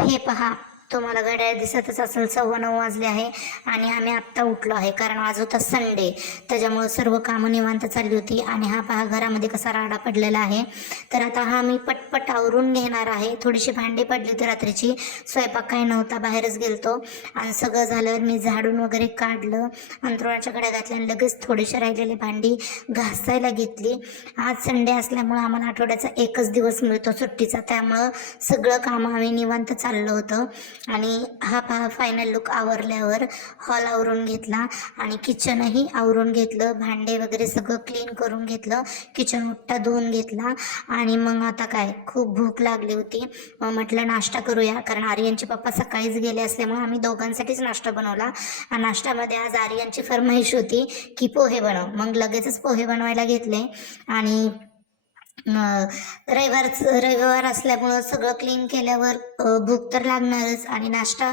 हे पहा. तुम्हाला घड्याळ दिसतच असेल सव्वा नऊ वाजले आहे आणि आम्ही आत्ता उठलो आहे कारण आज होता संडे त्याच्यामुळं सर्व कामं निवांत चालली होती आणि हा पहा घरामध्ये कसा राडा पडलेला आहे. तर आता हा मी पटपट आवरून घेणार आहे. थोडीशी भांडी पडली होती रात्रीची. स्वयंपाक काही नव्हता बाहेरच गेलतो. आणि सगळं झालं मी झाडून वगैरे काढलं. अंतरुणाच्या घड्या घातल्या आणि लगेच थोडीशी राहिलेली भांडी घासायला घेतली. आज संडे असल्यामुळं आम्हाला आठवड्याचा एकच दिवस मिळतो सुट्टीचा. त्यामुळं सगळं कामं आम्ही निवांत चाललं होतं. आणि हा पहा फायनल लुक आवरल्यावर हॉल आवरून घेतला आणि किचनही आवरून घेतलं. भांडे वगैरे सगळं क्लीन करून घेतलं. किचन उट्टा धुवून घेतला. आणि मग आता काय? खूप भूक लागली होती. मग म्हटलं नाश्ता करूया. कारण आर्यनचे पप्पा सकाळीच गेले असल्यामुळे आम्ही दोघांसाठीच नाश्ता बनवला. आणि नाश्त्यामध्ये आज आर्यनची फरमाईश होती की पोहे बनव. मग लगेचच पोहे बनवायला घेतले. आणि रविवार रविवार असल्यामुळं सगळं क्लीन केल्यावर भूक तर लागणारच आणि नाश्ता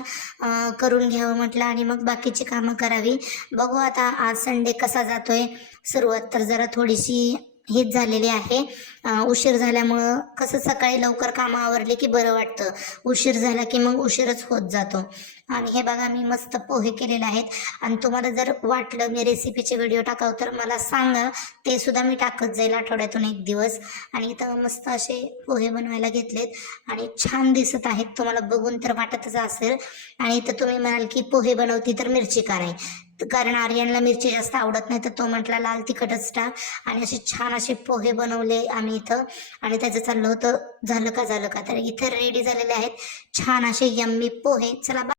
करून घ्यावं म्हटलं आणि मग बाकीची कामं करावी. बघू आता आज संडे कसा जातोय. सुरुवात तर जरा थोडीशी हीच झालेली आहे. उशीर झाल्यामुळं कसं सकाळी लवकर कामं आवरले की बरं वाटतं. उशीर झाला की मग उशीरच होत जातो. आणि हे बघा मी मस्त पोहे केलेले आहेत. आणि तुम्हाला जर वाटलं मी रेसिपीचे व्हिडिओ टाकावं तर मला सांगा. ते सुद्धा मी टाकत जाईल आठवड्यातून एक दिवस. आणि इथं मस्त असे पोहे बनवायला घेतलेत. आणि छान दिसत आहेत. तुम्हाला बघून तर वाटतच असेल. आणि इथं तुम्ही म्हणाल की पोहे बनवती तर मिरची कराय. कारण आर्यनला मिरची जास्त आवडत नाही तर तो म्हटला लाल तिखटच टाक. आणि असे छान असे पोहे बनवले आम्ही. इथं. आणि त्याचं चाललं होतं झालं का झालं का? तर इथं रेडी झालेले आहेत छान असे यम्मी पोहे. चला बा